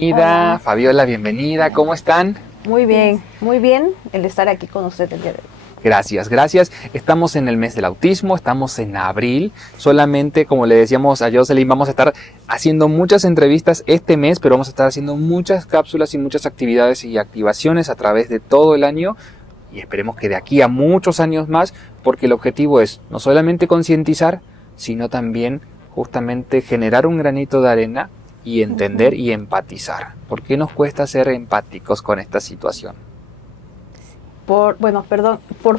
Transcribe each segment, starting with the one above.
Bienvenida, Fabiola, bienvenida, ¿cómo están? Muy bien el estar aquí con usted el día de hoy. Gracias, gracias. Estamos en el mes del autismo, estamos en abril. Solamente, como le decíamos a Jocelyn, vamos a estar haciendo muchas entrevistas este mes, pero vamos a estar haciendo muchas cápsulas y muchas actividades y activaciones a través de todo el año. Y esperemos que de aquí a muchos años más, porque el objetivo es no solamente concientizar, sino también justamente generar un granito de arena y entender y empatizar. ¿Por qué nos cuesta ser empáticos con esta situación? Por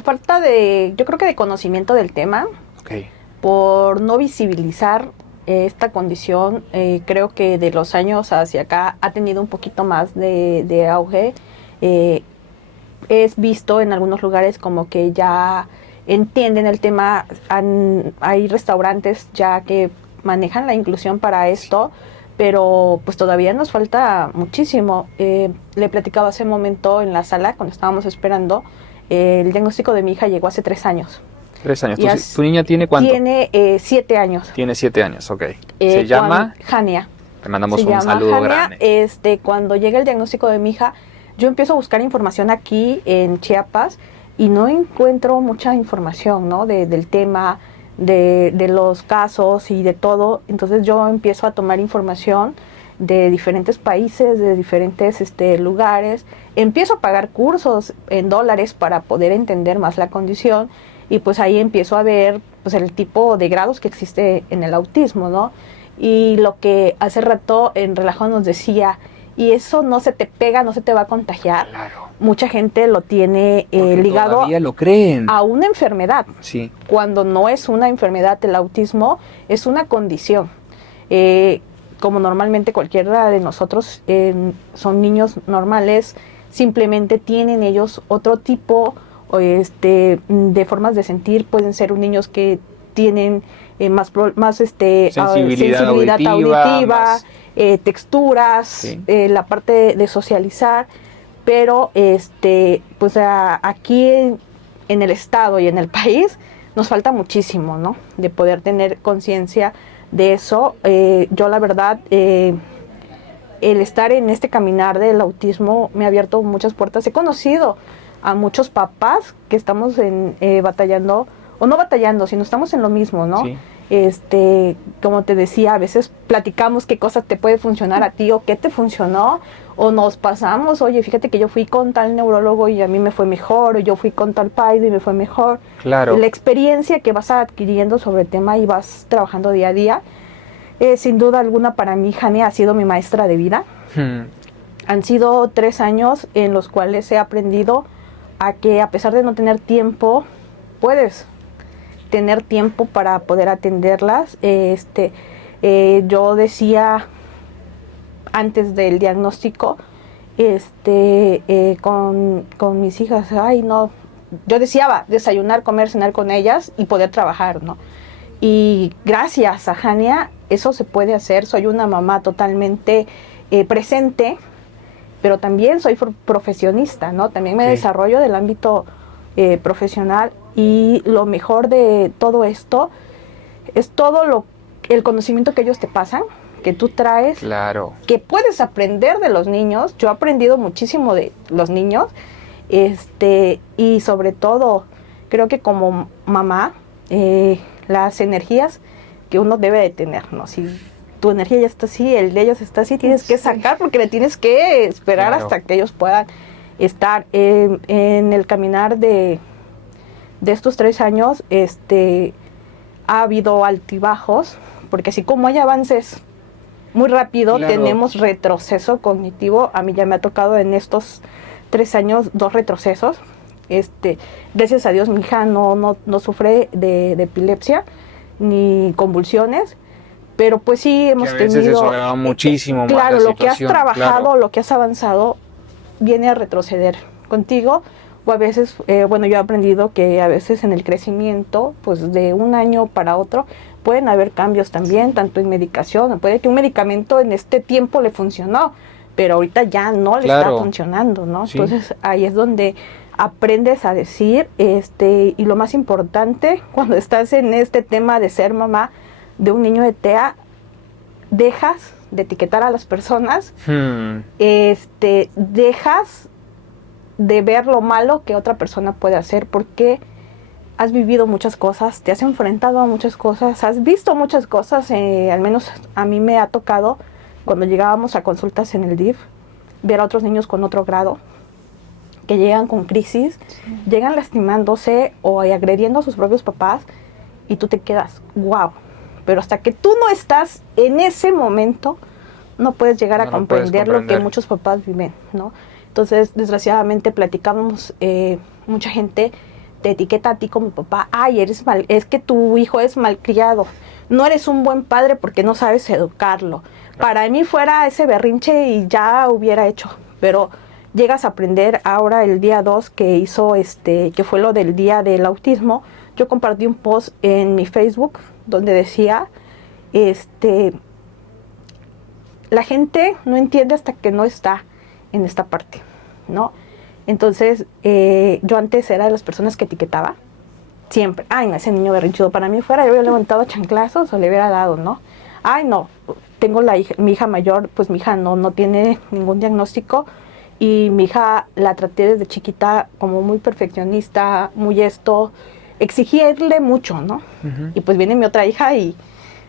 falta de, yo creo que de conocimiento del tema, Okay. por no visibilizar esta condición, creo que de los años hacia acá ha tenido un poquito más de auge. Es visto en algunos lugares como que ya entienden el tema, hay restaurantes ya que manejan la inclusión para esto, pero pues todavía nos falta muchísimo. Le platicaba hace un momento en la sala, cuando estábamos esperando, el diagnóstico de mi hija llegó hace 3 años. 3 años. ¿Tu niña tiene cuánto? Tiene 7 años. Tiene 7 años, ok. Se llama Hania. Le mandamos un saludo grande. Cuando llega el diagnóstico de mi hija, yo empiezo a buscar información aquí en Chiapas y no encuentro mucha información, ¿no? Del tema, de los casos y de todo. Entonces yo empiezo a tomar información de diferentes países, de diferentes lugares. Empiezo a pagar cursos en dólares para poder entender más la condición y pues ahí empiezo a ver pues el tipo de grados que existe en el autismo, ¿no? Y lo que hace rato en Relajo nos decía, y eso no se te pega, no se te va a contagiar. Claro. Mucha gente lo tiene ligado todavía lo creen. a una enfermedad. Sí. Cuando no es una enfermedad, el autismo es una condición. Como normalmente cualquiera de nosotros son niños normales, simplemente tienen ellos otro tipo de formas de sentir. Pueden ser niños que tienen más sensibilidad auditiva, más texturas, sí. La parte de socializar, pero pues aquí en el estado y en el país nos falta muchísimo, ¿no? De poder tener conciencia de eso. Yo la verdad, el estar en este caminar del autismo me ha abierto muchas puertas. He conocido a muchos papás que estamos batallando, o no batallando, sino estamos en lo mismo, ¿no? Sí. Como te decía, a veces platicamos qué cosas te puede funcionar a ti o qué te funcionó, o nos pasamos, oye, fíjate que yo fui con tal neurólogo y a mí me fue mejor, o yo fui con tal PAID y me fue mejor. Claro. La experiencia que vas adquiriendo sobre el tema y vas trabajando día a día, sin duda alguna para mí, Hania ha sido mi maestra de vida. Han sido 3 años en los cuales he aprendido a que a pesar de no tener tiempo, puedes tener tiempo para poder atenderlas. Yo decía antes del diagnóstico con mis hijas, ay no, yo deseaba desayunar, comer, cenar con ellas y poder trabajar, ¿no? Y gracias a Hania eso se puede hacer. Soy una mamá totalmente presente, pero también soy profesionista, ¿no? También me desarrollo del ámbito profesional, y lo mejor de todo esto es todo el conocimiento que ellos te pasan, que tú traes, claro, que puedes aprender de los niños. Yo he aprendido muchísimo de los niños, y sobre todo creo que como mamá, las energías que uno debe de tener, ¿no? Si tu energía ya está así, el de ellos está así, tienes que sacar, porque le tienes que esperar hasta que ellos puedan estar en el caminar de estos 3 años. Ha habido altibajos, porque así como hay avances muy rápido, tenemos retroceso cognitivo. A mí ya me ha tocado en estos 3 años 2 retrocesos. Gracias a Dios mi hija no sufre de epilepsia ni convulsiones, pero pues sí hemos tenido eso agrava muchísimo claro, más la lo que has trabajado, lo que has avanzado viene a retroceder contigo. O a veces, yo he aprendido que a veces en el crecimiento, pues de un año para otro, pueden haber cambios también, tanto en medicación. Puede que un medicamento en este tiempo le funcionó, pero ahorita ya no le está funcionando, ¿no? Sí. Entonces ahí es donde aprendes a decir, y lo más importante, cuando estás en este tema de ser mamá de un niño de TEA, dejas de etiquetar a las personas, dejas de ver lo malo que otra persona puede hacer, porque has vivido muchas cosas, te has enfrentado a muchas cosas, has visto muchas cosas, al menos a mí me ha tocado cuando llegábamos a consultas en el DIF, ver a otros niños con otro grado, que llegan con crisis, llegan lastimándose o agrediendo a sus propios papás, y tú te quedas, wow, pero hasta que tú no estás en ese momento, no puedes llegar a comprender lo que muchos papás viven, ¿no? Entonces, desgraciadamente, platicamos, mucha gente te etiqueta a ti como papá, ay, eres mal, es que tu hijo es malcriado, no eres un buen padre porque no sabes educarlo. Para mí fuera ese berrinche y ya hubiera hecho, pero llegas a aprender. Ahora el día 2 que hizo, que fue lo del día del autismo, yo compartí un post en mi Facebook donde decía, la gente no entiende hasta que no está en esta parte, ¿no? Entonces, yo antes era de las personas que etiquetaba, siempre, ay, no, ese niño berrinchudo, para mí fuera, yo hubiera levantado chanclazos o le hubiera dado, ¿no? Ay, no, tengo mi hija mayor, pues mi hija no tiene ningún diagnóstico, y mi hija la traté desde chiquita como muy perfeccionista, muy exigirle mucho, ¿no? Y pues viene mi otra hija y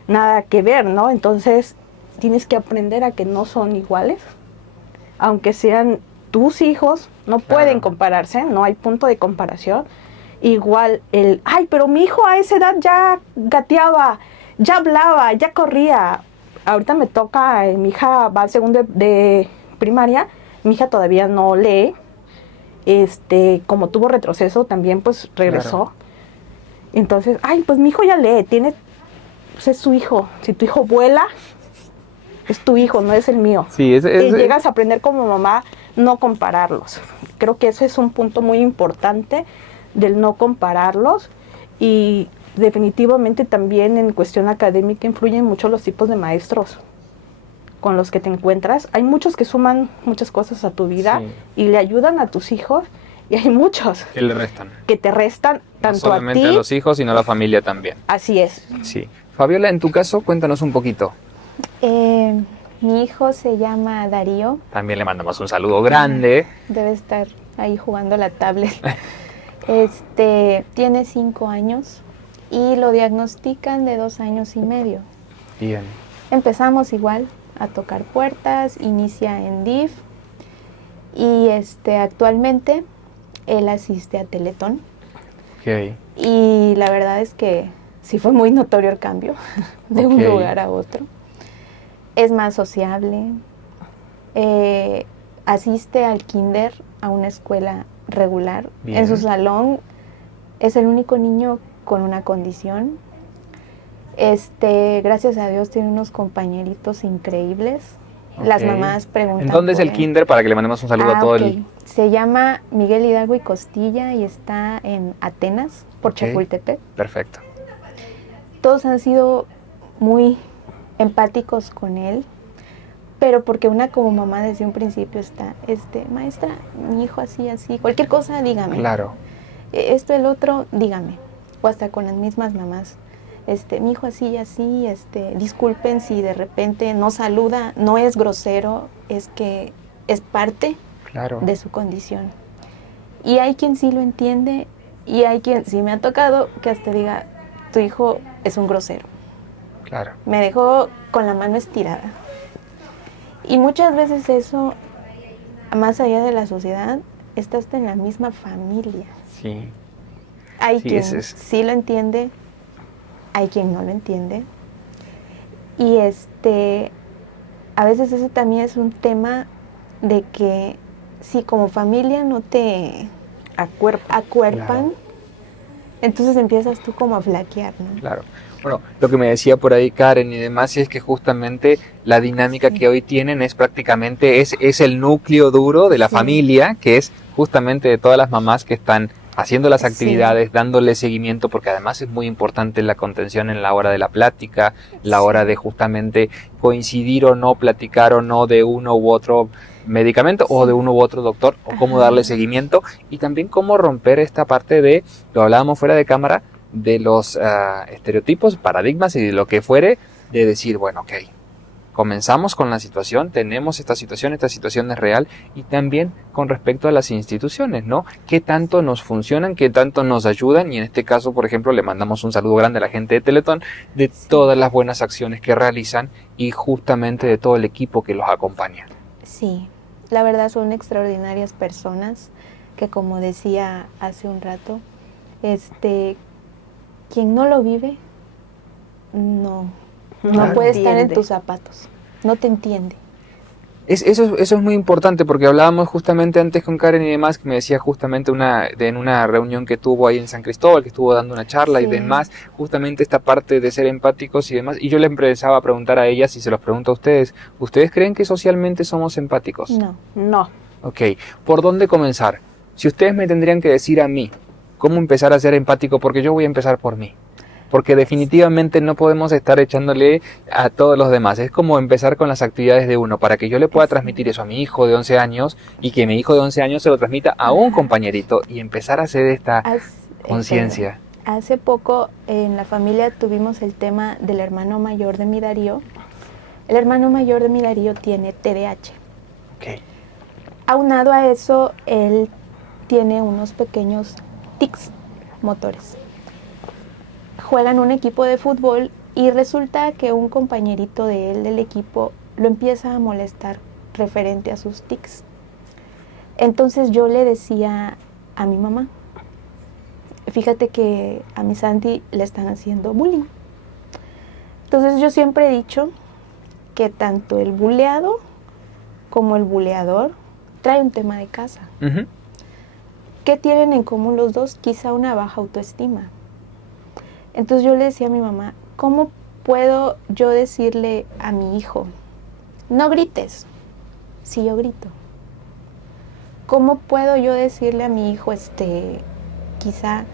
nada que ver, ¿no? Entonces tienes que aprender a que no son iguales, aunque sean tus hijos, no pueden compararse, no hay punto de comparación. Igual ay, pero mi hijo a esa edad ya gateaba, ya hablaba, ya corría. Ahorita me toca, mi hija va al segundo de primaria, mi hija todavía no lee, como tuvo retroceso también pues regresó. Claro. Entonces, ay, pues mi hijo ya lee, pues es su hijo. Si tu hijo vuela, es tu hijo, no es el mío. Sí, y llegas a aprender como mamá no compararlos. Creo que eso es un punto muy importante del no compararlos, y definitivamente también en cuestión académica influyen mucho los tipos de maestros con los que te encuentras. Hay muchos que suman muchas cosas a tu vida y le ayudan a tus hijos, y hay muchos que le restan. Que te restan tanto no solamente a ti, a los hijos, sino a la familia también. Así es. Sí. Fabiola, en tu caso, cuéntanos un poquito. Mi hijo se llama Darío. También le mandamos un saludo grande. Debe estar ahí jugando la tablet. Tiene 5 años y lo diagnostican de 2 años y medio. Bien. Empezamos igual a tocar puertas, inicia en DIF y actualmente él asiste a Teletón. Okay. Y la verdad es que sí fue muy notorio el cambio de un lugar a otro. Es más sociable, asiste al kinder, a una escuela regular. Bien. En su salón es el único niño con una condición. Gracias a Dios tiene unos compañeritos increíbles. Las mamás preguntan. ¿En dónde es el kinder para que le mandemos un saludo a todo el...? Se llama Miguel Hidalgo y Costilla y está en Atenas, por Chapultepec. Perfecto. Todos han sido muy empáticos con él, pero porque una como mamá desde un principio está, maestra, mi hijo así, cualquier cosa dígame. Claro. Esto, el otro, dígame. O hasta con las mismas mamás. Mi hijo así, disculpen si de repente no saluda, no es grosero, es que es parte de su condición. Y hay quien sí lo entiende, y hay quien sí me ha tocado que hasta diga, tu hijo es un grosero. Claro. Me dejó con la mano estirada. Y muchas veces eso, más allá de la sociedad, está hasta en la misma familia. Sí. Hay quien sí lo entiende, hay quien no lo entiende. Y a veces ese también es un tema de que si como familia no te acuerpan, entonces empiezas tú como a flaquear, ¿no? Claro. Bueno, lo que me decía por ahí Karen y demás es que justamente la dinámica que hoy tienen es prácticamente, es el núcleo duro de la familia, que es justamente de todas las mamás que están haciendo las actividades, dándole seguimiento, porque además es muy importante la contención en la hora de la plática, la hora de justamente coincidir o no, platicar o no de uno u otro medicamento o de uno u otro doctor, o cómo darle seguimiento, y también cómo romper esta parte de, lo hablábamos fuera de cámara, de los estereotipos, paradigmas y de lo que fuere, de decir, bueno, ok, comenzamos con la situación, tenemos esta situación es real, y también con respecto a las instituciones, ¿no? ¿Qué tanto nos funcionan, qué tanto nos ayudan? Y en este caso, por ejemplo, le mandamos un saludo grande a la gente de Teletón, de todas las buenas acciones que realizan y justamente de todo el equipo que los acompaña. Sí, la verdad son extraordinarias personas que, como decía hace un rato, quien no lo vive, no puede estar en tus zapatos, no te entiende. Eso es muy importante, porque hablábamos justamente antes con Karen y demás, que me decía justamente en una reunión que tuvo ahí en San Cristóbal, que estuvo dando una charla y demás, justamente esta parte de ser empáticos y demás, y yo le empezaba a preguntar a ella, si se los pregunto a ustedes, ¿ustedes creen que socialmente somos empáticos? No. Ok, ¿por dónde comenzar? Si ustedes me tendrían que decir a mí cómo empezar a ser empático, porque yo voy a empezar por mí. Porque definitivamente no podemos estar echándole a todos los demás. Es como empezar con las actividades de uno, para que yo le pueda transmitir eso a mi hijo de 11 años y que mi hijo de 11 años se lo transmita a un compañerito y empezar a hacer esta conciencia. Hace poco en la familia tuvimos el tema del hermano mayor de mi Darío. El hermano mayor de mi Darío tiene TDAH. Okay. Aunado a eso, él tiene unos pequeños tics motores. Juega en un equipo de fútbol y resulta que un compañerito de él del equipo lo empieza a molestar referente a sus tics. Entonces yo le decía a mi mamá, fíjate que a mi Santi le están haciendo bullying. Entonces yo siempre he dicho que tanto el buleado como el buleador trae un tema de casa. Uh-huh. ¿Qué tienen en común los dos? Quizá una baja autoestima. Entonces yo le decía a mi mamá, ¿cómo puedo yo decirle a mi hijo, no grites, si yo grito? ¿Cómo puedo yo decirle a mi hijo, quizá,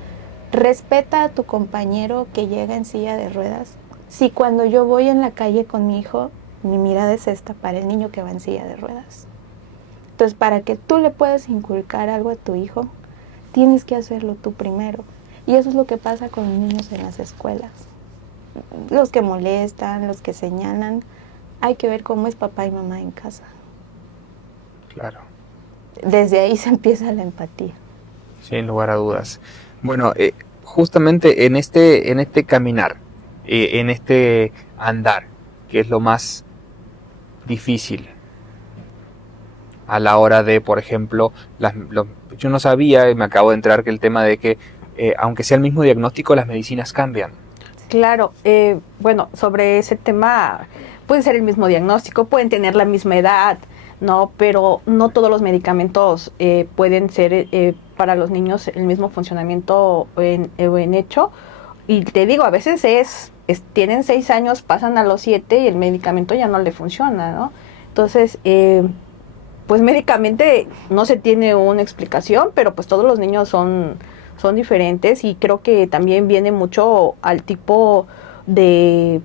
respeta a tu compañero que llega en silla de ruedas, si cuando yo voy en la calle con mi hijo, mi mirada es esta para el niño que va en silla de ruedas? Entonces, para que tú le puedas inculcar algo a tu hijo, tienes que hacerlo tú primero. Y eso es lo que pasa con los niños en las escuelas. Los que molestan, los que señalan, hay que ver cómo es papá y mamá en casa. Claro. Desde ahí se empieza la empatía. Sin lugar a dudas. Bueno, justamente en este caminar, en este andar, que es lo más difícil a la hora de, por ejemplo, yo no sabía y me acabo de enterar que el tema de que aunque sea el mismo diagnóstico, las medicinas cambian. Claro, bueno, sobre ese tema puede ser el mismo diagnóstico, pueden tener la misma edad, ¿no? Pero no todos los medicamentos pueden ser para los niños el mismo funcionamiento en hecho. Y te digo, a veces tienen 6 años, pasan a los 7 y el medicamento ya no le funciona, ¿no? Entonces, pues médicamente no se tiene una explicación, pero pues todos los niños son diferentes, y creo que también viene mucho al tipo de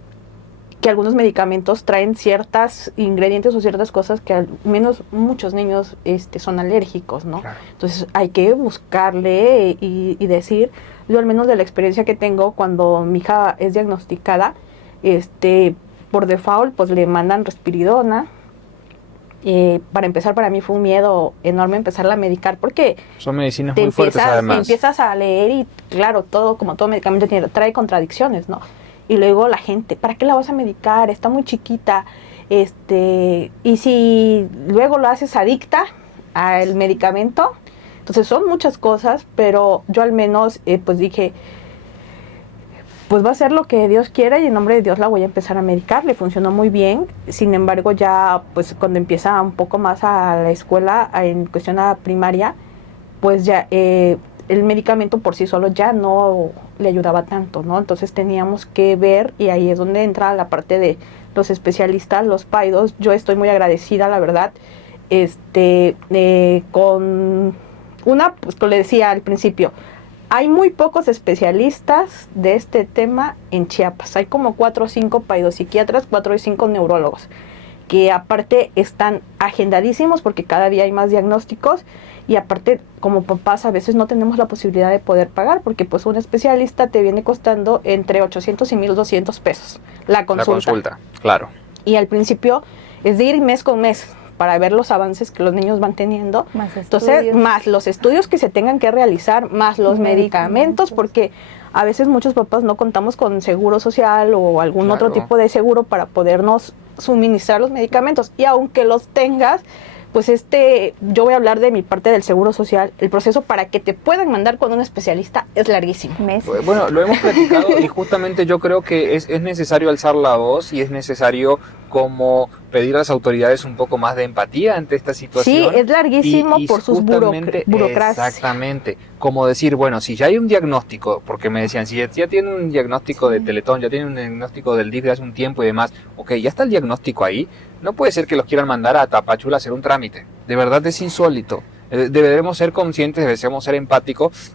que algunos medicamentos traen ciertos ingredientes o ciertas cosas que al menos muchos niños son alérgicos, ¿no? Claro. Entonces hay que buscarle y decir, yo al menos de la experiencia que tengo cuando mi hija es diagnosticada, por default pues le mandan risperidona. Para empezar, para mí fue un miedo enorme empezarla a medicar, porque son medicinas muy fuertes además. Empiezas a leer y claro, todo, como todo medicamento trae contradicciones, ¿no? Y luego la gente, ¿para qué la vas a medicar? Está muy chiquita. Y si luego lo haces adicta al medicamento, entonces son muchas cosas, pero yo al menos pues dije, pues va a ser lo que Dios quiera y en nombre de Dios la voy a empezar a medicar. Le funcionó muy bien. Sin embargo, ya pues cuando empieza un poco más a la escuela, en cuestión a primaria, pues ya el medicamento por sí solo ya no le ayudaba tanto, ¿no? Entonces teníamos que ver, y ahí es donde entra la parte de los especialistas, los PAIDOS. Yo estoy muy agradecida, la verdad, con una, pues como le decía al principio, hay muy pocos especialistas de este tema en Chiapas. Hay como 4 o 5 paidopsiquiatras, 4 o 5 neurólogos, que aparte están agendadísimos porque cada día hay más diagnósticos, y aparte como papás a veces no tenemos la posibilidad de poder pagar, porque pues un especialista te viene costando entre 800 y 1,200 pesos la consulta. Claro. y al principio es de ir mes con mes para ver los avances que los niños van teniendo. Más Entonces, estudios. más los estudios que se tengan que realizar, más los medicamentos, porque a veces muchos papás no contamos con seguro social o algún otro Claro. tipo de seguro para podernos suministrar los medicamentos. Y aunque los tengas, pues yo voy a hablar de mi parte del seguro social, el proceso para que te puedan mandar con un especialista es larguísimo. Meses. Bueno, lo hemos platicado y justamente yo creo que es necesario alzar la voz y es necesario como pedir a las autoridades un poco más de empatía ante esta situación. Sí, es larguísimo por sus justamente, burocracias. Exactamente. Como decir, bueno, si ya hay un diagnóstico, porque me decían, si ya tiene un diagnóstico de Teletón, ya tiene un diagnóstico del DIF de hace un tiempo y demás, ok, ya está el diagnóstico ahí, no puede ser que los quieran mandar a Tapachula a hacer un trámite. De verdad es insólito. Debemos ser conscientes, debemos ser empáticos.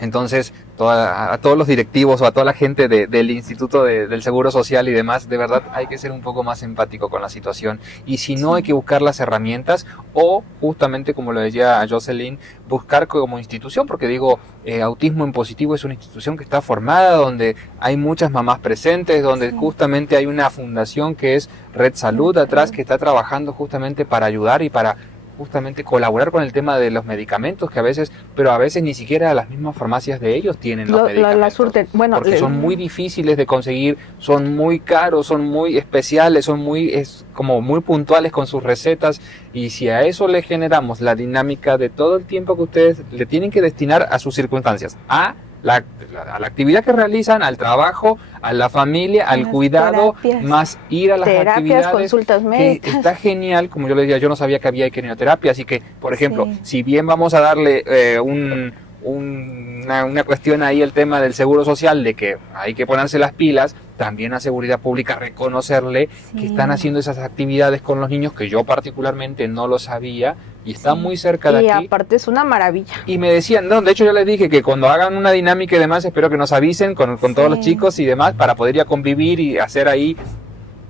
Entonces, a todos los directivos o a toda la gente del Instituto del Seguro Social y demás, de verdad hay que ser un poco más empático con la situación. Y si no, hay que buscar las herramientas o justamente, como lo decía Jocelyn, buscar como institución, porque digo, Autismo en Positivo es una institución que está formada, donde hay muchas mamás presentes, donde justamente hay una fundación que es Red Salud atrás, que está trabajando justamente para ayudar y para justamente colaborar con el tema de los medicamentos que a veces ni siquiera las mismas farmacias de ellos tienen los medicamentos, surten. Bueno, porque son muy difíciles de conseguir, son muy caros, son muy especiales, son como muy puntuales con sus recetas, y si a eso le generamos la dinámica de todo el tiempo que ustedes le tienen que destinar a sus circunstancias, a la actividad que realizan, al trabajo, a la familia, al cuidado, terapias. Más ir a las terapias, actividades, consultas que médicas. está genial. Como yo le decía, yo no sabía que había equinoterapia, así que, por ejemplo, Sí. si bien vamos a darle una cuestión ahí, el tema del seguro social, de que hay que ponerse las pilas, también a Seguridad Pública reconocerle que están haciendo esas actividades con los niños, que yo particularmente no lo sabía, y está muy cerca de Y aquí. aparte es una maravilla. Y me decían, no, de hecho yo les dije que cuando hagan una dinámica y demás, espero que nos avisen con todos los chicos y demás, para poder ya convivir y hacer ahí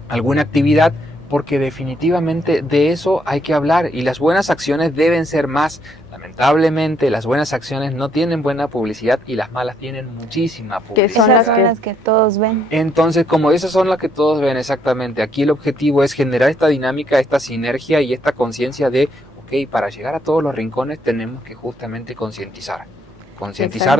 alguna actividad, porque definitivamente de eso hay que hablar, y las buenas acciones deben ser más. Lamentablemente las buenas acciones no tienen buena publicidad y las malas tienen muchísima publicidad. Son Esas las son las que todos ven. Entonces, como esas son las que todos ven, exactamente, aquí el objetivo es generar esta dinámica, esta sinergia y esta conciencia de, ok, para llegar a todos los rincones tenemos que justamente concientizar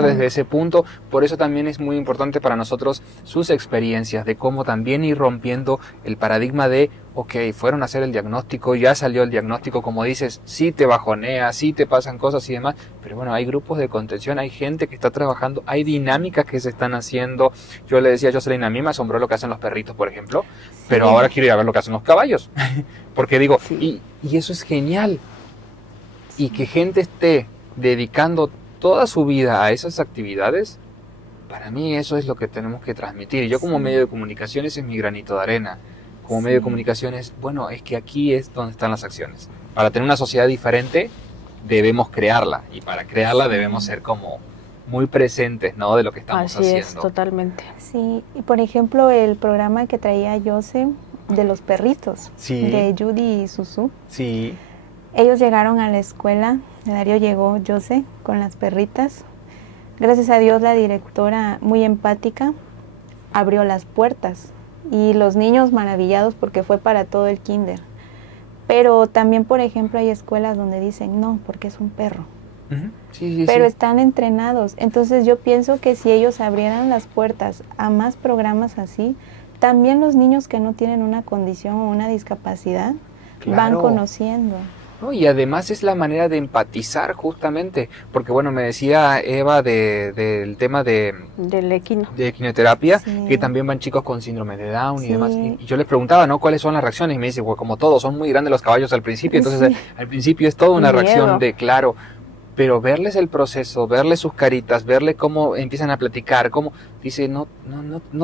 desde ese punto. Por eso también es muy importante para nosotros sus experiencias, de cómo también ir rompiendo el paradigma de, ok, fueron a hacer el diagnóstico, ya salió el diagnóstico, como dices, sí te bajonea, sí te pasan cosas y demás, pero bueno, hay grupos de contención, hay gente que está trabajando, hay dinámicas que se están haciendo. Yo le decía a Jocelyn, a mí me asombró lo que hacen los perritos, por ejemplo, pero ahora quiero ir a ver lo que hacen los caballos, porque digo, y eso es genial, y que gente esté dedicando toda su vida a esas actividades, para mí eso es lo que tenemos que transmitir. Yo como medio de comunicación, ese es mi granito de arena. Como medio de comunicación es que aquí es donde están las acciones. Para tener una sociedad diferente debemos crearla, y para crearla debemos ser como muy presentes, ¿no?, de lo que estamos Así haciendo. es, totalmente. Sí, y por ejemplo el programa que traía Jose de los perritos, Sí. de Judy y Susu. Sí. Ellos llegaron a la escuela, Darío llegó, Jose, con las perritas. Gracias a Dios la directora, muy empática, abrió las puertas. Y los niños maravillados porque fue para todo el kinder. Pero también, por ejemplo, hay escuelas donde dicen no, porque es un perro. Uh-huh. Sí, Pero están entrenados. Entonces yo pienso que si ellos abrieran las puertas a más programas así, también los niños que no tienen una condición o una discapacidad van Claro. conociendo. No, y además es la manera de empatizar justamente, porque bueno, me decía Eva del tema de Del equino. quimioterapia, Sí. que también van chicos con síndrome de Down y Sí. demás, y yo les preguntaba, ¿no?, cuáles son las reacciones, y me dice, pues como todos, son muy grandes los caballos al principio, entonces Sí. al principio es toda una Miedo. reacción de, claro, pero verles el proceso, verles sus caritas, verle cómo empiezan a platicar, cómo dice, no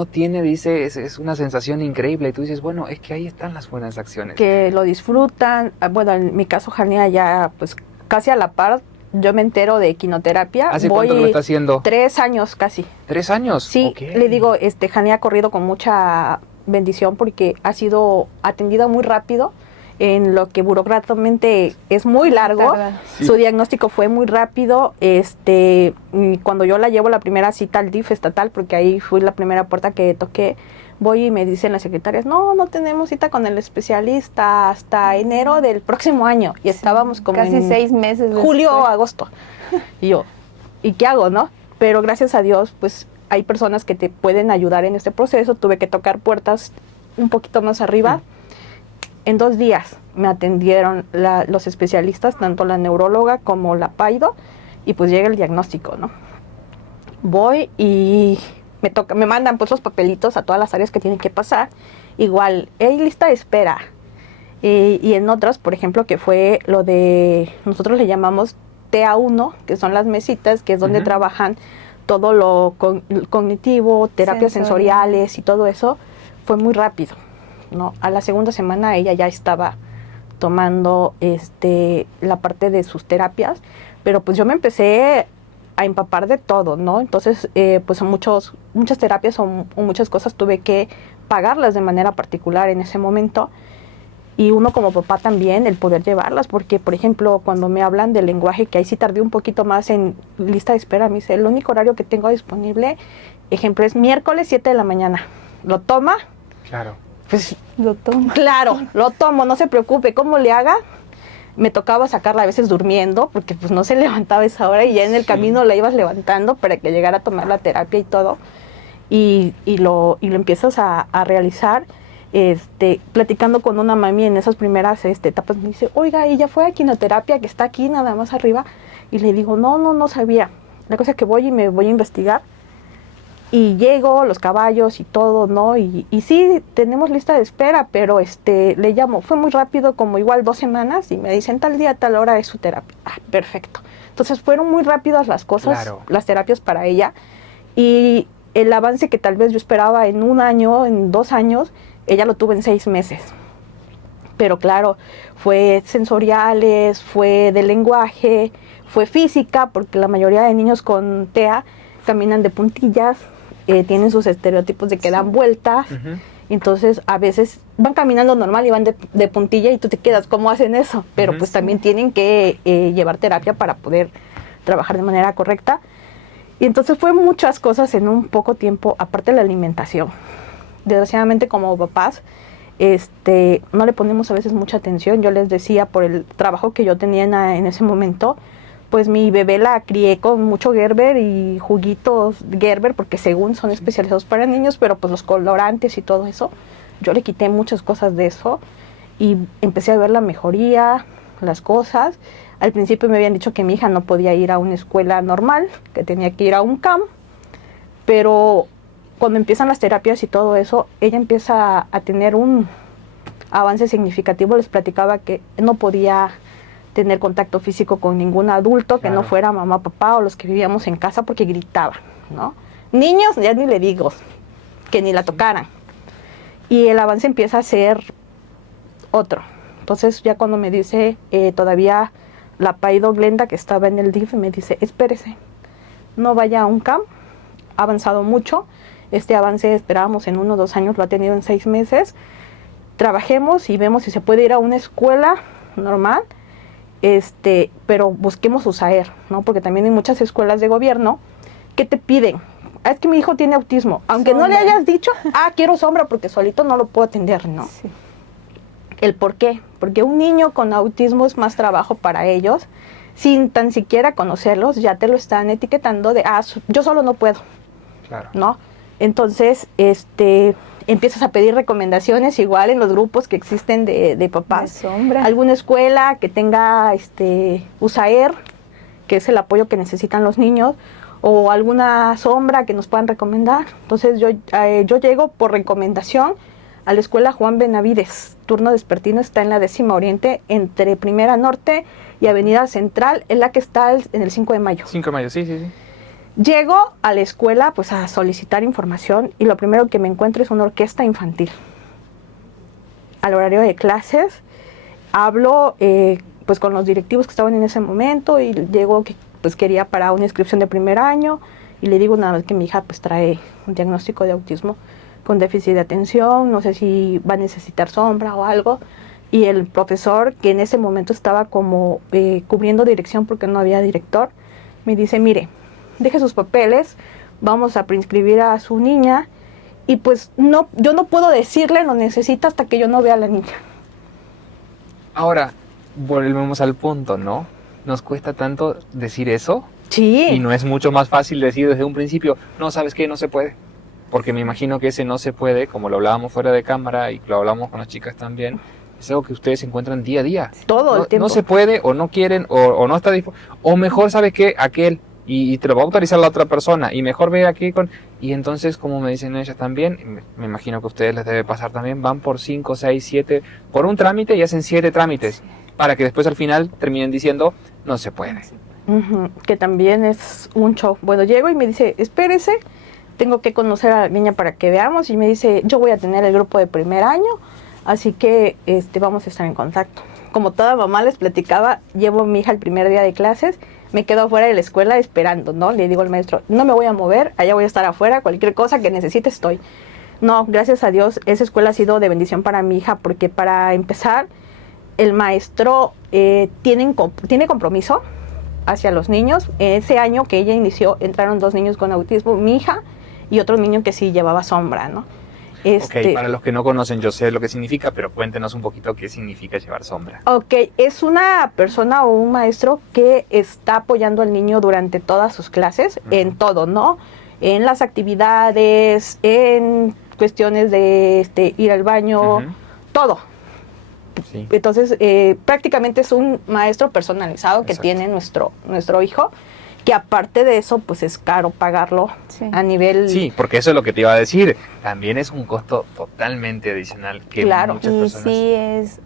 tiene, dice, es una sensación increíble, y tú dices, bueno, es que ahí están las buenas acciones. Que lo disfrutan. Bueno, en mi caso, Jania ya pues casi a la par, yo me entero de equinoterapia. ¿Hace Voy cuánto lo está haciendo? 3 años casi. 3 años. Sí, Ok. le digo, Jania ha corrido con mucha bendición porque ha sido atendida muy rápido, en lo que burocráticamente es muy largo. Sí. Su diagnóstico fue muy rápido. Y cuando yo la llevo la primera cita al DIF estatal, porque ahí fui la primera puerta que toqué, voy y me dicen las secretarias, no tenemos cita con el especialista hasta enero del próximo año. Y estábamos como casi en 6 meses julio o después. agosto. Y yo, ¿y qué hago, no? Pero gracias a Dios, pues hay personas que te pueden ayudar en este proceso. Tuve que tocar puertas un poquito más arriba. En 2 días me atendieron los especialistas, tanto la neuróloga como la paido, y pues llega el diagnóstico, ¿no? Voy y me mandan pues los papelitos a todas las áreas que tienen que pasar. Igual, hay lista de espera. Y en otras, por ejemplo, que fue lo de, nosotros le llamamos TA1, que son las mesitas, que es donde trabajan todo lo cognitivo, terapias sensoriales y todo eso, fue muy rápido, ¿no? A la segunda semana ella ya estaba tomando la parte de sus terapias, pero pues yo me empecé a empapar de todo, ¿no? Entonces, pues muchas terapias o muchas cosas tuve que pagarlas de manera particular en ese momento. Y uno como papá también, el poder llevarlas, porque, por ejemplo, cuando me hablan del lenguaje, que ahí sí tardé un poquito más en lista de espera, me dice, el único horario que tengo disponible, ejemplo, es miércoles 7 de la mañana. ¿Lo toma? Claro. Pues, Lo tomo. claro, lo tomo, no se preocupe, ¿cómo le haga? Me tocaba sacarla a veces durmiendo, porque pues no se levantaba a esa hora y ya en el camino la ibas levantando para que llegara a tomar la terapia y todo. Y lo empiezas a realizar. Platicando con una mami en esas primeras etapas, me dice, oiga, ¿y ya fue a quimioterapia que está aquí nada más arriba? Y le digo, no sabía. La cosa es que voy y me voy a investigar y llego, los caballos y todo, ¿no? Y sí, tenemos lista de espera, pero le llamo, fue muy rápido, como igual 2 semanas, y me dicen tal día, tal hora es su terapia. Ah, perfecto. Entonces fueron muy rápidas las cosas, Claro. las terapias para ella, y el avance que tal vez yo esperaba en 1 año, en 2 años, ella lo tuvo en 6 meses. Pero claro, fue sensoriales, fue de lenguaje, fue física, porque la mayoría de niños con TEA caminan de puntillas, tienen sus estereotipos de que dan vueltas. Entonces, a veces van caminando normal y van de puntilla y tú te quedas, ¿cómo hacen eso? Pero pues también tienen que llevar terapia para poder trabajar de manera correcta. Y entonces fue muchas cosas en un poco tiempo, aparte de la alimentación. Desgraciadamente, como papás, no le ponemos a veces mucha atención. Yo les decía, por el trabajo que yo tenía en ese momento, pues mi bebé la crié con mucho Gerber y juguitos Gerber, porque según son especializados para niños, pero pues los colorantes y todo eso, yo le quité muchas cosas de eso y empecé a ver la mejoría, las cosas. Al principio me habían dicho que mi hija no podía ir a una escuela normal, que tenía que ir a un camp, pero cuando empiezan las terapias y todo eso, ella empieza a tener un avance significativo. Les platicaba que no podía tener contacto físico con ningún adulto que no fuera mamá, papá o los que vivíamos en casa, porque gritaba, ¿no? Niños, ya ni le digo, que ni la tocaran. Y el avance empieza a ser otro. Entonces ya cuando me dice, todavía la paido Glenda, que estaba en el DIF, me dice, espérese, no vaya a un camp, ha avanzado mucho. Este avance esperábamos en 1 o 2 años, lo ha tenido en 6 meses. Trabajemos y vemos si se puede ir a una escuela normal, pero busquemos USAER, ¿no? Porque también hay muchas escuelas de gobierno que te piden, es que mi hijo tiene autismo, aunque no le hayas dicho, quiero sombra porque solito no lo puedo atender, ¿no? Sí. ¿El por qué? Porque un niño con autismo es más trabajo para ellos, sin tan siquiera conocerlos, ya te lo están etiquetando de, yo solo no puedo, claro, ¿no? Entonces, empiezas a pedir recomendaciones igual en los grupos que existen de papás. De sombra. Alguna escuela que tenga USAER, que es el apoyo que necesitan los niños, o alguna sombra que nos puedan recomendar. Entonces yo llego por recomendación a la escuela Juan Benavides. Turno vespertino, está en la 10ª Oriente, entre Primera Norte y Avenida Central, en la que está en el 5 de mayo. 5 de mayo, sí. Llego a la escuela pues a solicitar información y lo primero que me encuentro es una orquesta infantil. Al horario de clases hablo pues con los directivos que estaban en ese momento y llego que pues quería para una inscripción de primer año y le digo nada más que mi hija pues trae un diagnóstico de autismo con déficit de atención, no sé si va a necesitar sombra o algo. Y el profesor, que en ese momento estaba como cubriendo dirección porque no había director, me dice, mire, deje sus papeles, vamos a preinscribir a su niña y pues no, yo no puedo decirle lo necesita hasta que yo no vea a la niña. Ahora, volvemos al punto, ¿no? Nos cuesta tanto decir eso. Sí. Y no es mucho más fácil decir desde un principio, no, ¿sabes qué? No se puede. Porque me imagino que ese no se puede, como lo hablábamos fuera de cámara y lo hablamos con las chicas también, es algo que ustedes encuentran día a día. Todo el tiempo. No se puede, o no quieren, o no está dispuesto. O mejor, ¿sabes qué? Aquel, y te lo va a autorizar la otra persona, y mejor ve aquí con... Y entonces, como me dicen ellas también, me imagino que a ustedes les debe pasar también, van por 5, 6, 7, por un trámite y hacen 7 trámites, para que después al final terminen diciendo, no se puede. Que también es un show. Bueno, llego y me dice, espérese, tengo que conocer a la niña para que veamos, y me dice, yo voy a tener el grupo de primer año, así que vamos a estar en contacto. Como toda mamá les platicaba, llevo a mi hija el primer día de clases, me quedo afuera de la escuela esperando, ¿no? Le digo al maestro, no me voy a mover, allá voy a estar afuera, cualquier cosa que necesite estoy. No, gracias a Dios, esa escuela ha sido de bendición para mi hija, porque para empezar, el maestro tiene compromiso hacia los niños. Ese año que ella inició, entraron 2 niños con autismo, mi hija y otro niño que sí llevaba sombra, ¿no? Ok, para los que no conocen, yo sé lo que significa, pero cuéntenos un poquito qué significa llevar sombra. Ok, es una persona o un maestro que está apoyando al niño durante todas sus clases, en todo, ¿no? En las actividades, en cuestiones de ir al baño, todo. Sí. Entonces, prácticamente es un maestro personalizado que tiene nuestro hijo, que aparte de eso, pues es caro pagarlo a nivel... Sí, porque eso es lo que te iba a decir. También es un costo totalmente adicional que muchas personas... Sí, es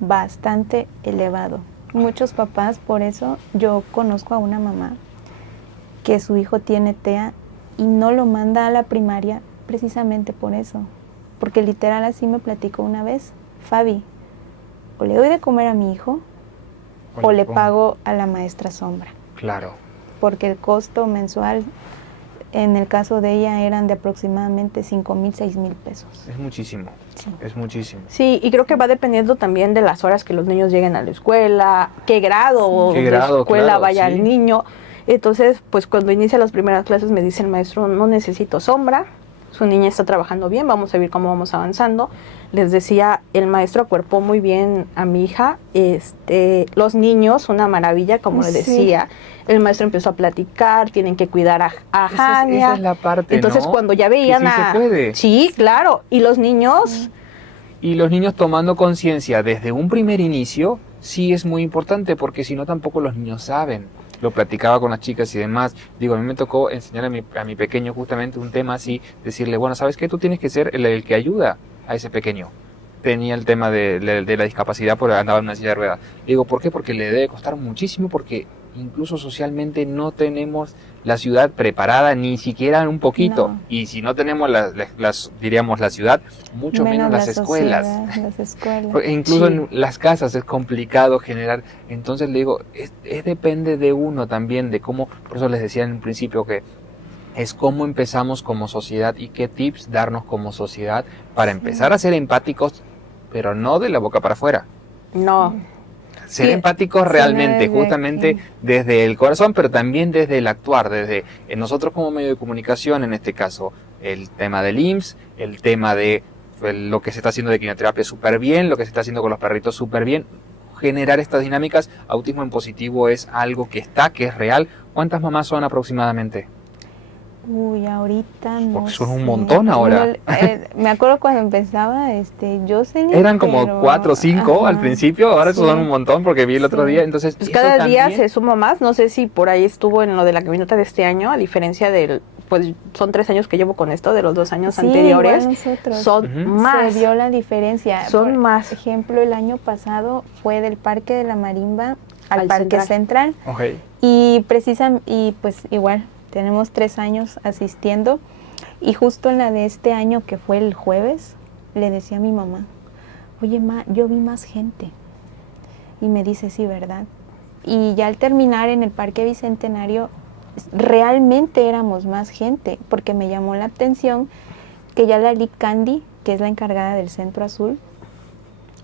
bastante elevado. Muchos papás, por eso yo conozco a una mamá que su hijo tiene TEA y no lo manda a la primaria precisamente por eso. Porque literal así me platicó una vez, Fabi, o le doy de comer a mi hijo o le pago a la maestra sombra. Claro. Porque el costo mensual, en el caso de ella, eran de aproximadamente 5,000, 6,000 pesos. Es muchísimo, es muchísimo. Sí, y creo que va dependiendo también de las horas que los niños lleguen a la escuela, qué grado de escuela vaya el niño. Entonces, pues cuando inicia las primeras clases me dice el maestro, no necesito sombra, su niña está trabajando bien, vamos a ver cómo vamos avanzando. Les decía, el maestro acuerpó muy bien a mi hija, los niños, una maravilla, como le decía. El maestro empezó a platicar, tienen que cuidar a Jania. Esa es la parte, entonces, ¿no? cuando ya veían que sí se puede. Sí, claro, y los niños... Sí. Y los niños tomando conciencia desde un primer inicio, sí es muy importante, porque si no tampoco los niños saben. Lo platicaba con las chicas y demás. Digo, a mí me tocó enseñar a mi pequeño justamente un tema así, decirle, bueno, ¿sabes qué? Tú tienes que ser el que ayuda a ese pequeño. Tenía el tema de la discapacidad porque andaba en una silla de ruedas. Digo, ¿por qué? Porque le debe costar muchísimo, porque incluso socialmente no tenemos la ciudad preparada ni siquiera un poquito. No. Y si no tenemos diríamos la ciudad, mucho menos las escuelas. Las escuelas. Incluso en las casas es complicado generar. Entonces le digo, depende de uno también, de cómo, por eso les decía en un principio que es cómo empezamos como sociedad y qué tips darnos como sociedad para empezar a ser empáticos, pero no de la boca para afuera. No. Ser empáticos realmente, justamente desde el corazón, pero también desde el actuar, desde nosotros como medio de comunicación, en este caso, el tema del IMSS, el tema de lo que se está haciendo de quimioterapia súper bien, lo que se está haciendo con los perritos súper bien, generar estas dinámicas. Autismo en Positivo es algo que es real. ¿Cuántas mamás son aproximadamente? Uy, ahorita no. Porque son un montón ahora. Me acuerdo cuando empezaba, Jocelyn. Eran como 4 o 5 al principio, ahora son un montón porque vi el otro día. Entonces, pues cada día se suma más. No sé si por ahí estuvo en lo de la caminata de este año, a diferencia del, pues son 3 años que llevo con esto, de los 2 años anteriores. Son más. Se vio la diferencia. Son más. Por ejemplo, el año pasado fue del Parque de la Marimba al Parque Central. Okay. Y pues igual. Tenemos 3 años asistiendo y justo en la de este año, que fue el jueves, le decía a mi mamá, oye, yo vi más gente. Y me dice, sí, ¿verdad? Y ya al terminar en el Parque Bicentenario, realmente éramos más gente, porque me llamó la atención que ya la Lic Candy, que es la encargada del Centro Azul,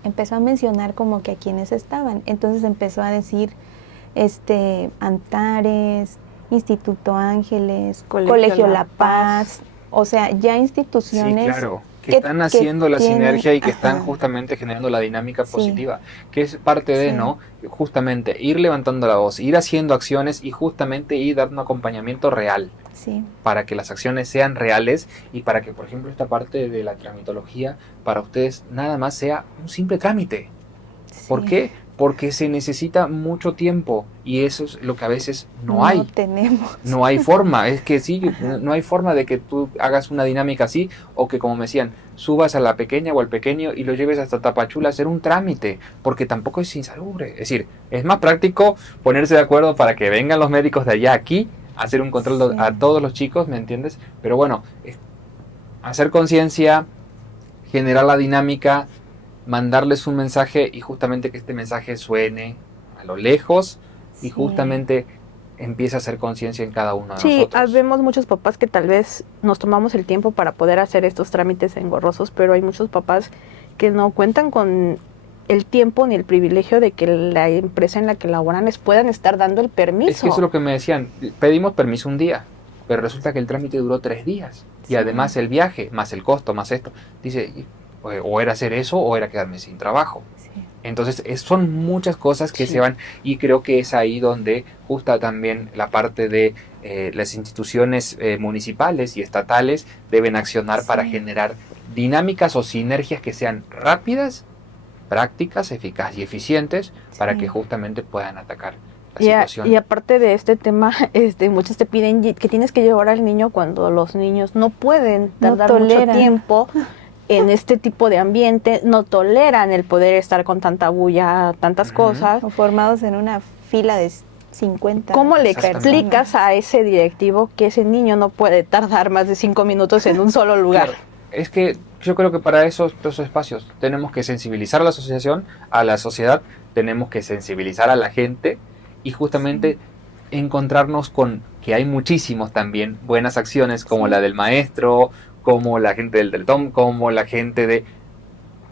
empezó a mencionar como que a quienes estaban. Entonces empezó a decir, Antares, Instituto Ángeles, Colegio La Paz, O sea, ya instituciones... Sí, claro, que están haciendo la tienen, sinergia y que están ajá, justamente generando la dinámica sí, positiva, que es parte de, sí, ¿no? Justamente ir levantando la voz, ir haciendo acciones y justamente ir dando un acompañamiento real sí, para que las acciones sean reales y para que, por ejemplo, esta parte de la tramitología para ustedes nada más sea un simple trámite. ¿Por sí. qué? Porque se necesita mucho tiempo y eso es lo que a veces no hay. tenemos. No hay forma, es que sí, no hay forma de que tú hagas una dinámica así o que, como me decían, subas a la pequeña o al pequeño y lo lleves hasta Tapachula a hacer un trámite, porque tampoco es insalubre. Es decir, es más práctico ponerse de acuerdo para que vengan los médicos de allá aquí a hacer un control Sí. a todos los chicos, ¿me entiendes? Pero bueno, hacer conciencia, generar la dinámica, mandarles un mensaje y justamente que este mensaje suene a lo lejos y Sí. justamente empieza a hacer conciencia en cada uno de Sí, nosotros. vemos muchos papás que tal vez nos tomamos el tiempo para poder hacer estos trámites engorrosos, pero hay muchos papás que no cuentan con el tiempo ni el privilegio de que la empresa en la que laboran les puedan estar dando el permiso. Es que eso es lo que me decían, pedimos permiso un día, pero resulta que el trámite duró 3 días y Sí. además el viaje, más el costo, más esto. Dice, o era hacer eso o era quedarme sin trabajo. Sí. Entonces son muchas cosas que Sí. se van y creo que es ahí donde justa también la parte de las instituciones municipales y estatales deben accionar Sí. para generar dinámicas o sinergias que sean rápidas, prácticas, eficaces y eficientes para Sí. que justamente puedan atacar la situación. Y aparte de este tema, muchos te piden que tienes que llevar al niño cuando los niños no pueden No tardar mucho toleran. tiempo en este tipo de ambiente, no toleran el poder estar con tanta bulla, tantas Ujú. cosas. O formados en una fila de 50 ¿Cómo le Exactamente. explicas a ese directivo que ese niño no puede tardar más de 5 minutos en un solo lugar? Claro, es que yo creo que para esos espacios tenemos que sensibilizar a la asociación, a la sociedad, tenemos que sensibilizar a la gente y justamente encontrarnos con que hay muchísimos también buenas acciones como Sí. la del maestro, como la gente del Tom, como la gente de...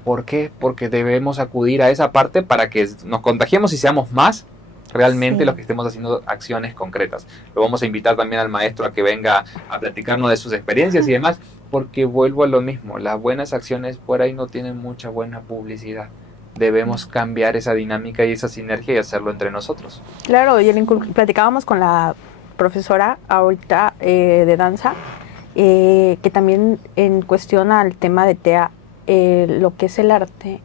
¿Por qué? Porque debemos acudir a esa parte para que nos contagiemos y seamos más realmente Sí. los que estemos haciendo acciones concretas. Lo vamos a invitar también al maestro a que venga a platicarnos de sus experiencias y demás, porque vuelvo a lo mismo, las buenas acciones por ahí no tienen mucha buena publicidad. Debemos cambiar esa dinámica y esa sinergia y hacerlo entre nosotros. Claro, y platicábamos con la profesora ahorita de danza, que también en cuestión al tema de TEA, lo que es el arte,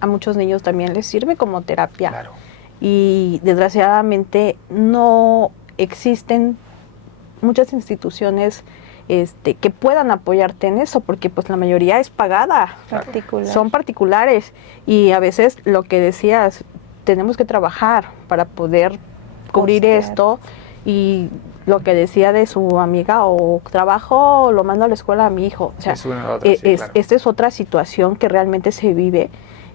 a muchos niños también les sirve como terapia. Claro. Y desgraciadamente no existen muchas instituciones que puedan apoyarte en eso, porque pues la mayoría es pagada, particular. son particulares y a veces lo que decías, tenemos que trabajar para poder cubrir Costear. esto, y lo que decía de su amiga, o trabajo o lo mando a la escuela a mi hijo, o sea, Es una otra, sí, claro. esta es otra situación que realmente se vive.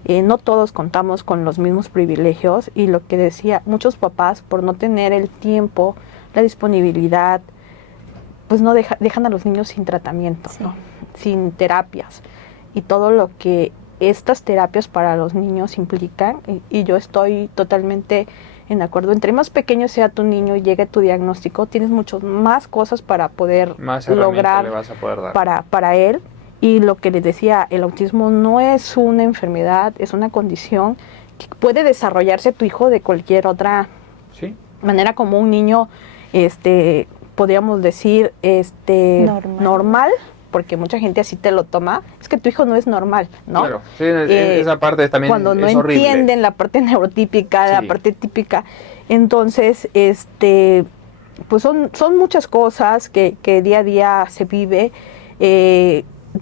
No todos contamos con los mismos privilegios, y lo que decía, muchos papás por no tener el tiempo, la disponibilidad, pues no dejan a los niños sin tratamiento, Sí. ¿no? Sin terapias, y todo lo que estas terapias para los niños implican, y yo estoy totalmente en acuerdo. Entre más pequeño sea tu niño y llegue tu diagnóstico, tienes muchas más cosas para poder Más herramientas lograr le vas a poder dar. para él. Y lo que les decía, el autismo no es una enfermedad, es una condición que puede desarrollarse tu hijo de cualquier otra Sí. manera, como un niño, podríamos decir, normal, porque mucha gente así te lo toma. Es que tu hijo no es normal, ¿no? Claro, sí, esa parte también Cuando no es horrible. entienden la parte neurotípica, la Sí. parte típica. Entonces, pues son muchas cosas que día a día se vive.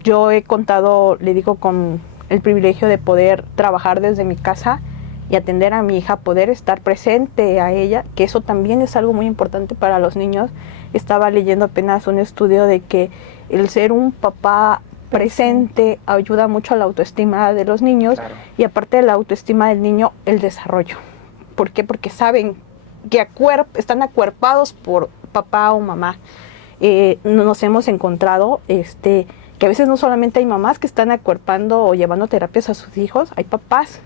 Yo he contado, le digo, con el privilegio de poder trabajar desde mi casa y atender a mi hija, poder estar presente a ella, que eso también es algo muy importante para los niños. Estaba leyendo apenas un estudio de que el ser un papá presente ayuda mucho a la autoestima de los niños, Claro. y aparte de la autoestima del niño, el desarrollo. ¿Por qué? Porque saben que están acuerpados por papá o mamá. Nos hemos encontrado que a veces no solamente hay mamás que están acuerpando o llevando terapias a sus hijos, hay papás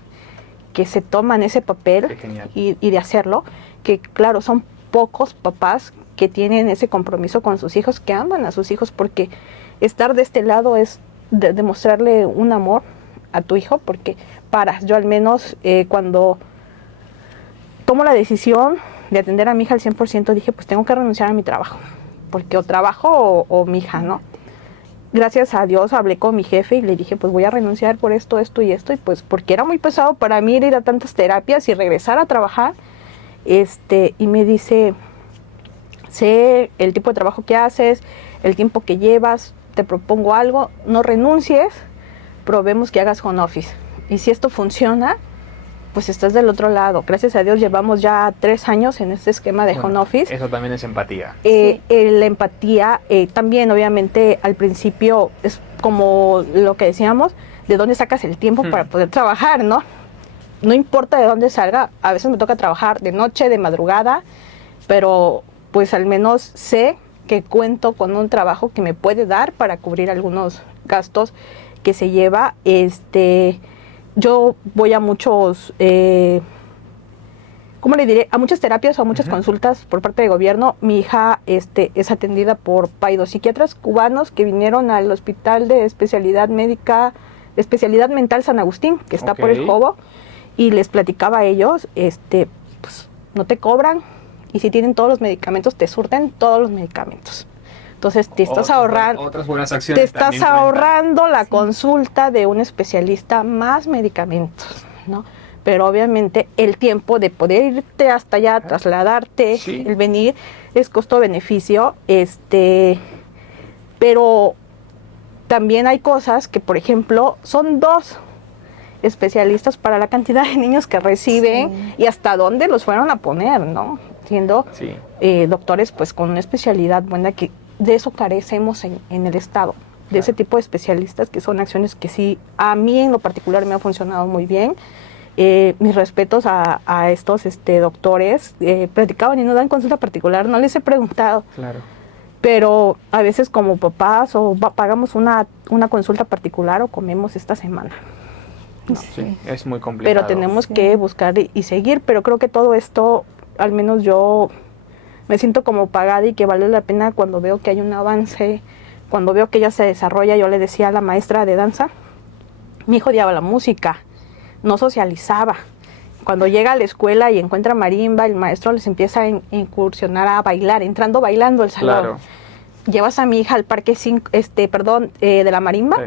que se toman ese Qué papel genial. y de hacerlo, que claro, son pocos papás que tienen ese compromiso con sus hijos, que aman a sus hijos, porque estar de este lado es demostrarle un amor a tu hijo, porque yo al menos cuando tomo la decisión de atender a mi hija al 100%, dije, pues tengo que renunciar a mi trabajo, porque o trabajo o mi hija, ¿no? Gracias a Dios hablé con mi jefe y le dije, pues voy a renunciar por esto, esto y esto, y pues porque era muy pesado para mí ir a tantas terapias y regresar a trabajar, y me dice, sé el tipo de trabajo que haces, el tiempo que llevas, te propongo algo, no renuncies, probemos que hagas home office, y si esto funciona, pues estás del otro lado. Gracias a Dios llevamos ya 3 años en este esquema de home office. Eso también es empatía. Sí. La empatía también, obviamente, al principio es como lo que decíamos, de dónde sacas el tiempo para poder trabajar, ¿no? No importa de dónde salga, a veces me toca trabajar de noche, de madrugada, pero pues al menos sé que cuento con un trabajo que me puede dar para cubrir algunos gastos que se lleva. Yo voy a muchos, ¿cómo le diré? A muchas terapias o a muchas consultas por parte del gobierno. Mi hija es atendida por psiquiatras cubanos que vinieron al Hospital de Especialidad Médica, de Especialidad Mental San Agustín, que está por el Jobo, y les platicaba a ellos, pues no te cobran, y si tienen todos los medicamentos, te surten todos los medicamentos. Entonces te estás ahorrando, otras buenas acciones, te estás ahorrando la consulta de un especialista más medicamentos, ¿no? Pero obviamente el tiempo de poder irte hasta allá, trasladarte, el venir, es costo-beneficio, pero también hay cosas que, por ejemplo, son 2 especialistas para la cantidad de niños que reciben y hasta dónde los fueron a poner, ¿no? Siendo doctores pues con una especialidad buena, que de eso carecemos en el Estado, de ese tipo de especialistas, que son acciones que sí, a mí en lo particular me ha funcionado muy bien. Mis respetos a estos doctores, platicaban y no dan consulta particular, no les he preguntado. Claro. Pero a veces como papás pagamos una consulta particular o comemos esta semana. No, sí, es muy complicado. Pero tenemos que buscar y seguir, pero creo que todo esto, al menos yo me siento como pagada y que vale la pena cuando veo que hay un avance, cuando veo que ella se desarrolla. Yo le decía a la maestra de danza, mi hijo odiaba la música, no socializaba. Cuando llega a la escuela y encuentra marimba, el maestro les empieza a incursionar a bailar, entrando bailando al salón. Claro. Llevas a mi hija al parque de la marimba,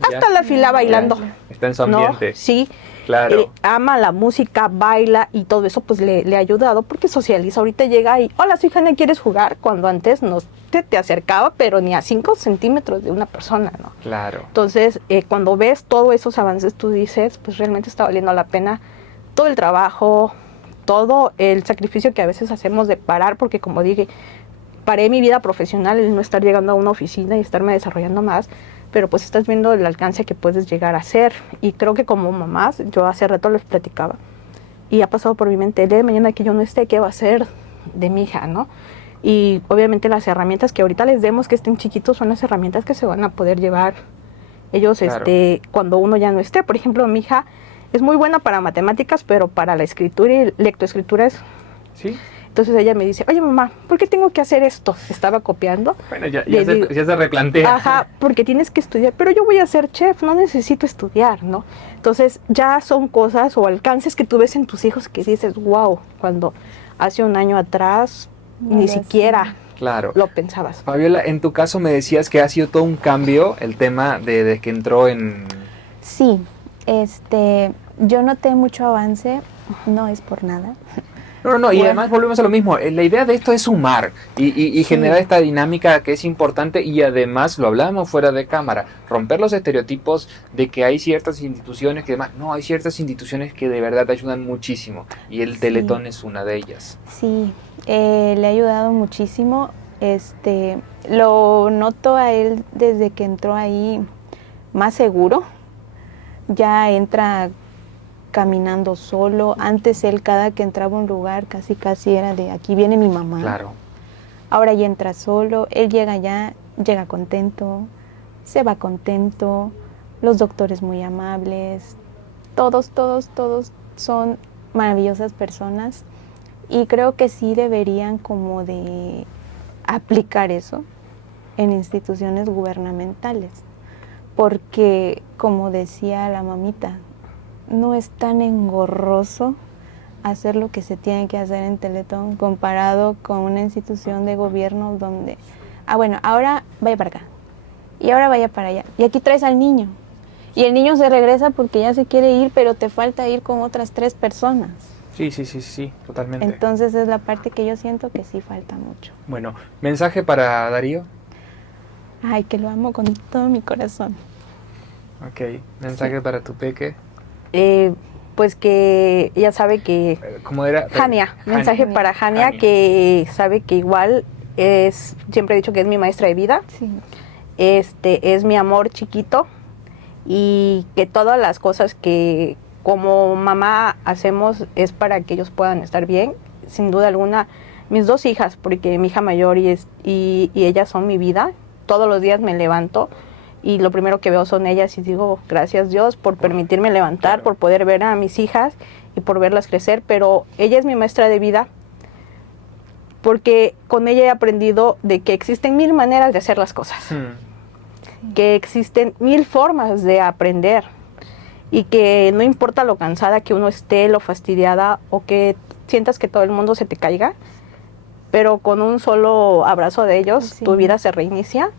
hasta la fila bailando. Está en su ambiente. ¿No? Sí. Claro. Ama la música, baila, y todo eso pues le ha ayudado porque socializa. Ahorita llega y, hola, soy Jana, ¿quieres jugar? Cuando antes no te acercaba, pero ni a 5 centímetros de una persona, ¿no? Claro. Entonces, cuando ves todos esos avances, tú dices, pues realmente está valiendo la pena todo el trabajo, todo el sacrificio que a veces hacemos de parar, porque como dije, paré mi vida profesional, el no estar llegando a una oficina y estarme desarrollando más, pero pues estás viendo el alcance que puedes llegar a hacer. Y creo que como mamás, yo hace rato les platicaba, y ha pasado por mi mente, el día de mañana que yo no esté, ¿qué va a ser de mi hija, no? Y obviamente las herramientas que ahorita les demos, que estén chiquitos, son las herramientas que se van a poder llevar ellos cuando uno ya no esté. Por ejemplo, mi hija es muy buena para matemáticas, pero para la escritura y lectoescritura es... ¿Sí? Entonces ella me dice, oye mamá, ¿por qué tengo que hacer esto? Estaba copiando. Bueno, ya se replantea. Ajá, porque tienes que estudiar, pero yo voy a ser chef, no necesito estudiar, ¿no? Entonces ya son cosas o alcances que tú ves en tus hijos que dices, wow, cuando hace un año atrás ni siquiera lo pensabas. Fabiola, en tu caso me decías que ha sido todo un cambio el tema de que entró en... Sí, yo noté mucho avance, no es por nada. No, y además volvemos a lo mismo, la idea de esto es sumar y generar esta dinámica que es importante, y además, lo hablábamos fuera de cámara, romper los estereotipos de que hay ciertas instituciones que demás, no, hay ciertas instituciones que de verdad te ayudan muchísimo, y el Teletón es una de ellas. Sí, le ha ayudado muchísimo, lo noto a él desde que entró ahí más seguro, ya entra caminando solo. Antes él, cada que entraba a un lugar, casi era de aquí viene mi mamá. Claro. Ahora ya entra solo, él llega contento, se va contento, los doctores muy amables, todos son maravillosas personas, y creo que sí deberían como de aplicar eso, en instituciones gubernamentales, porque como decía la mamita, no es tan engorroso hacer lo que se tiene que hacer en Teletón comparado con una institución de gobierno donde, bueno, ahora vaya para acá y ahora vaya para allá y aquí traes al niño y el niño se regresa porque ya se quiere ir, pero te falta ir con otras 3 personas. Sí, totalmente. Entonces es la parte que yo siento que sí falta mucho. Bueno, mensaje para Darío. Ay, que lo amo con todo mi corazón. Ok, mensaje para tu peque. Pues que ya sabe que... ¿Cómo era? Jania, mensaje Jania. para Jania, Jania. que sabe que igual es, siempre he dicho que es mi maestra de vida, Sí. es mi amor chiquito, y que todas las cosas que como mamá hacemos es para que ellos puedan estar bien, sin duda alguna. Mis 2 hijas, porque mi hija mayor y ellas son mi vida, todos los días me levanto y lo primero que veo son ellas y digo, gracias Dios por permitirme levantar, Claro. por poder ver a mis hijas y por verlas crecer, pero ella es mi maestra de vida porque con ella he aprendido de que existen 1000 maneras de hacer las cosas, que existen 1000 formas de aprender y que no importa lo cansada que uno esté, lo fastidiada o que sientas que todo el mundo se te caiga, pero con un solo abrazo de ellos Sí. tu vida se reinicia.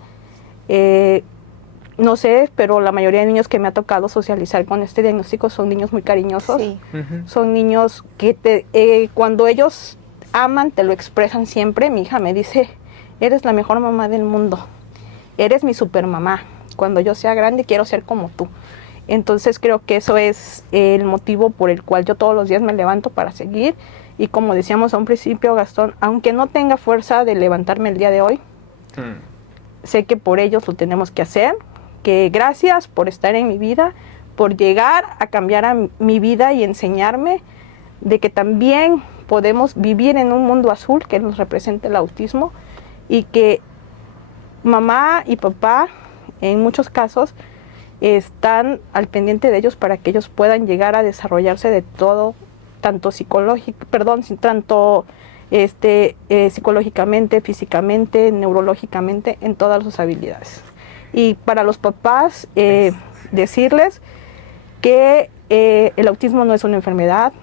No sé, pero la mayoría de niños que me ha tocado socializar con este diagnóstico son niños muy cariñosos, Sí. son niños que cuando ellos aman te lo expresan siempre. Mi hija me dice, eres la mejor mamá del mundo, eres mi super mamá, cuando yo sea grande quiero ser como tú. Entonces creo que eso es el motivo por el cual yo todos los días me levanto para seguir, y como decíamos a un principio, Gastón, aunque no tenga fuerza de levantarme el día de hoy, sé que por ellos lo tenemos que hacer, que gracias por estar en mi vida, por llegar a cambiar a mi vida y enseñarme de que también podemos vivir en un mundo azul que nos representa el autismo, y que mamá y papá en muchos casos están al pendiente de ellos para que ellos puedan llegar a desarrollarse de todo, tanto psicológicamente, físicamente, neurológicamente, en todas sus habilidades. Y para los papás, decirles que el autismo no es una enfermedad,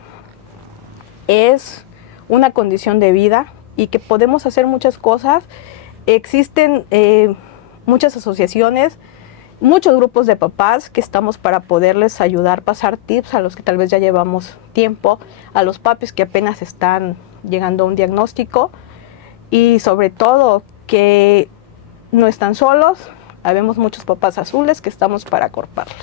es una condición de vida y que podemos hacer muchas cosas. Existen muchas asociaciones, muchos grupos de papás que estamos para poderles ayudar, pasar tips a los que tal vez ya llevamos tiempo, a los papis que apenas están llegando a un diagnóstico, y sobre todo que no están solos. Habemos muchos papás azules que estamos para acorparlos.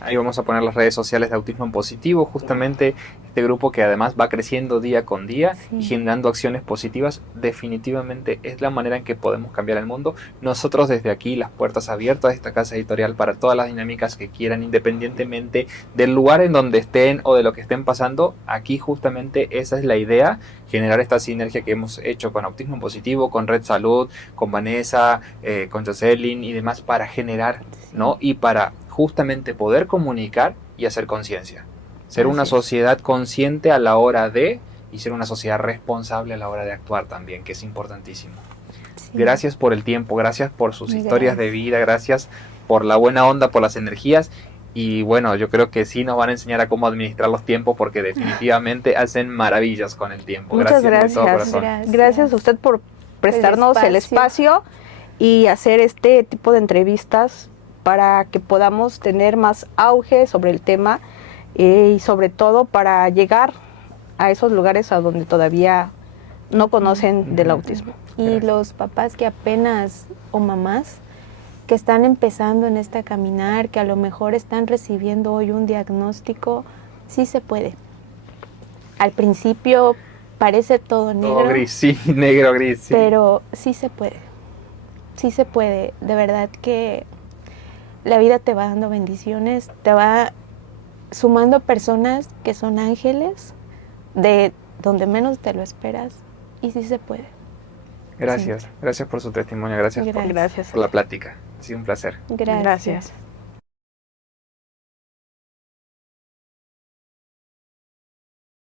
Ahí vamos a poner las redes sociales de Autismo en Positivo, justamente este grupo que además va creciendo día con día y generando acciones positivas. Definitivamente es la manera en que podemos cambiar el mundo. Nosotros desde aquí, las puertas abiertas de esta casa editorial para todas las dinámicas que quieran, independientemente del lugar en donde estén o de lo que estén pasando. Aquí justamente esa es la idea, generar esta sinergia que hemos hecho con Autismo en Positivo, con Red Salud, con Vanessa, con Jocelyn y demás, para generar, ¿no? Y para justamente poder comunicar y hacer conciencia. Ser una sociedad consciente a la hora de, y ser una sociedad responsable a la hora de actuar también, que es importantísimo. Sí. Gracias por el tiempo, gracias por sus historias de vida, gracias por la buena onda, por las energías. Y bueno, yo creo que sí nos van a enseñar a cómo administrar los tiempos, porque definitivamente hacen maravillas con el tiempo. Muchas gracias. De todo corazón. Gracias a usted por prestarnos el espacio y hacer este tipo de entrevistas para que podamos tener más auge sobre el tema, y sobre todo para llegar a esos lugares a donde todavía no conocen del autismo. Y los papás que apenas, o mamás, que están empezando en esta caminar, que a lo mejor están recibiendo hoy un diagnóstico, sí se puede. Al principio parece todo negro. Todo gris, sí, negro, gris, sí. Pero sí se puede. Sí se puede. De verdad que la vida te va dando bendiciones, te va sumando personas que son ángeles de donde menos te lo esperas, y sí se puede. Gracias, gracias por su testimonio, gracias. Por la plática. Ha sido un placer. Gracias.